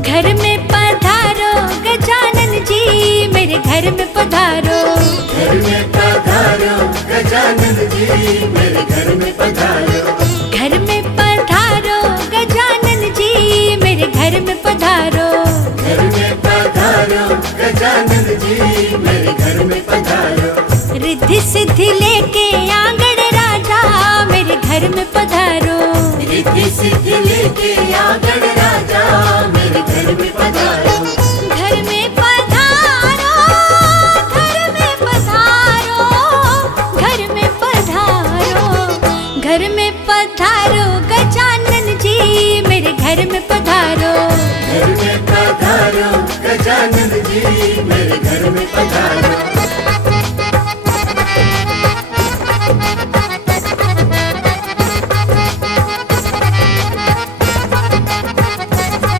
घर में पधारो गजानन जी, मेरे घर में पधारो। घर में पधारो गजानन जी, मेरे घर में पधारो। घर में पधारो गजानन जी, मेरे घर में पधारो। घर में पधारो गजानन जी, मेरे घर में पधारो। रिद्धि सिद्धि लेके आंगण राजा, मेरे घर में पधारो। रिद्धि सिद्धि लेके आंगण